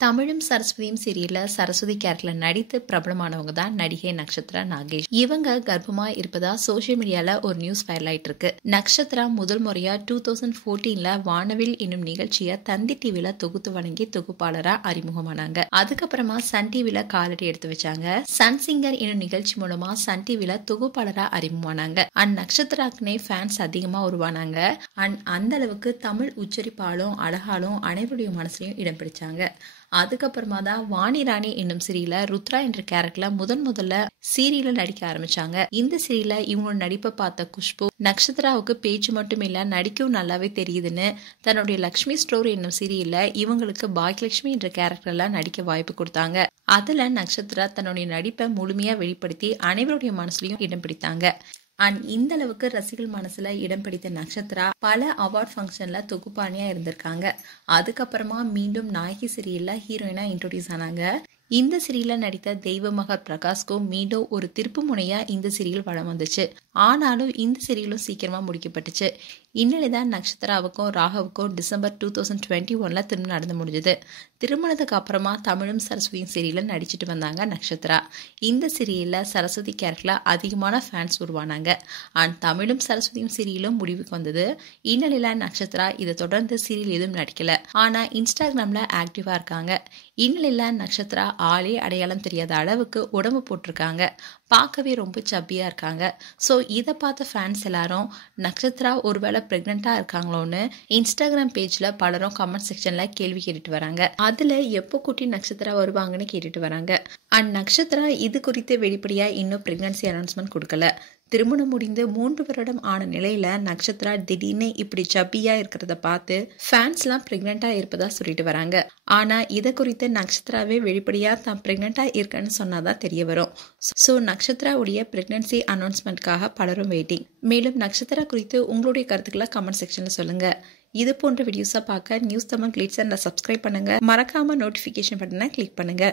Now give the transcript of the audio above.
தமிழும் சரஸ்வதியும் சீரியல்ல சரஸ்வதி கேரக்டர்ல நடித்து பிரபலமானவங்க தான் நடிகை நக்ஷத்ரா நாகேஷ். இவங்க கர்ப்பமா இருப்பதா சோசியல் மீடியால ஒரு நியூஸ் வைரல் ஆயிட்டு இருக்கு. நக்ஷத்ரா முதல் முறையா 2014ல வானவில் என்னும் நிகழ்ச்சியை தந்தி டிவில தொகுத்து வழங்கி தொகுப்பாளரா அறிமுகமானாங்க. அதுக்கப்புறமா சன் டிவில காலடி எடுத்து வச்சாங்க. சன் சிங்கர் என்னும் நிகழ்ச்சி மூலமா சன் டிவில தொகுப்பாளரா அறிமுகமானாங்க. நக்ஷத்ராக்குனே ஃபேன்ஸ் அதிகமா உருவானாங்க. அந்த அளவுக்கு தமிழ் உச்சரிப்பாலும் அழகாலும் அனைவருடைய மனசுலயும் இடம் பிடிச்சாங்க. அதுக்கப்புறமா தான் வாணி ராணி என்னும் சீரியல்ல ருத்ரா என்ற கேரக்டர்ல முதல்ல சீரியல்ல நடிக்க ஆரம்பிச்சாங்க. இந்த சீரியல்ல இவங்களோட நடிப்பை பார்த்த குஷ்பு நக்ஷத்ராவுக்கு பேச்சு மட்டும் இல்ல நடிக்கவும் நல்லாவே தெரியுதுன்னு தன்னுடைய லக்ஷ்மி ஸ்டோர் என்னும் சீரியல்ல இவங்களுக்கு பாக்யலட்சுமி என்ற கேரக்டர்ல நடிக்க வாய்ப்பு கொடுத்தாங்க. அதுல நக்ஷத்ரா தன்னுடைய நடிப்பை முழுமையா வெளிப்படுத்தி அனைவருடைய மனசுலயும் இடம் பிடித்தாங்க. இந்த அளவுக்கு ரசிகர்கள் மனசுல இடம் பிடித்த நக்ஷத்ரா பல அவார்ட் ஃபங்க்ஷன்ல தொகுப்பாளியா இருந்திருக்காங்க. அதுக்கப்புறமா மீண்டும் நாயகி சீரியல்ல ஹீரோயினா இன்ட்ரோடியூஸ் ஆனாங்க. இந்த சீரியல்ல நடித்த தெய்வ மகர் பிரகாஷ்க்கும் மீண்டும் ஒரு திருப்பு முனையா இந்த சீரியல் வளம் வந்துச்சு. ஆனாலும் இந்த சீரியலும் சீக்கிரமா முடிக்கப்பட்டுச்சு. இந்நிலைதான் நக்ஷத்ராவுக்கும் ராகவுக்கும் டிசம்பர் 2021ல திருமணம் நடந்து முடிஞ்சது. திருமணத்துக்கு அப்புறமா தமிழும் சரஸ்வதியும் சீரியல்ல நடிச்சிட்டு வந்தாங்க நக்ஷத்ரா. இந்த சீரியல்ல சரஸ்வதி கேரக்டர்ல அதிகமான ஃபேன்ஸ் உருவானாங்க. தமிழும் சரஸ்வதியும் சீரியலும் முடிவுக்கு வந்தது. இந்நிலையில நக்ஷத்ரா இதை தொடர்ந்து சீரியல் எதுவும் நடிக்கல. ஆனா இன்ஸ்டாகிராம்ல ஆக்டிவா இருக்காங்க. இந்நிலையில நக்ஷத்ரா ஆளே அடையாளம் தெரியாத அளவுக்கு உடம்பு போட்டிருக்காங்க. பார்க்கவே ரொம்ப சப்பியா இருக்காங்க. ஸோ இதை பார்த்த ஃபேன்ஸ் எல்லாரும் நக்ஷத்ரா ஒருவேளை பிரெக்னெண்டா இருக்காங்களோன்னு இன்ஸ்டாகிராம் பேஜ்ல பலரும் கமெண்ட் செக்ஷன்ல கேள்வி கேட்டுட்டு வராங்க. அதுல எப்போ குட்டி நக்ஷத்ரா வருவாங்கன்னு கேட்டுட்டு வராங்க. நக்ஷத்ரா இது குறித்து வெளிப்படையா இன்னும் பிரெக்னன்சி அனௌன்ஸ்மெண்ட் கொடுக்கல. திருமணம் முடிந்து 3 வருடம் ஆன நிலையில நக்ஷத்ரா திடீர்னு இப்படி சப்பியா இருக்கிறத பார்த்து ஃபேன்ஸ்லாம் பிரெக்னெண்டா இருப்பதா சொல்லிட்டு வராங்க. ஆனா இதை குறித்து நக்ஷத்ராவே வெளிப்படையா தான் பிரெக்னெண்டா இருக்கன்னு சொன்னாதான் தெரிய வரும். ஸோ நக்ஷத்ராவுடைய பிரெக்னன்சி அனௌன்ஸ்மெண்ட்காக பலரும் வெயிட்டிங். மேலும் நக்ஷத்ரா குறித்து உங்களுடைய கருத்துக்களை கமெண்ட் செக்ஷன்ல சொல்லுங்க. இது போன்ற வீடியோஸை பார்க்க நியூஸ் தமிழ் கிளிட்ஸ் சப்ஸ்கிரைப் பண்ணுங்க. மறக்காம நோட்டிபிகேஷன் பட்டனை கிளிக் பண்ணுங்க.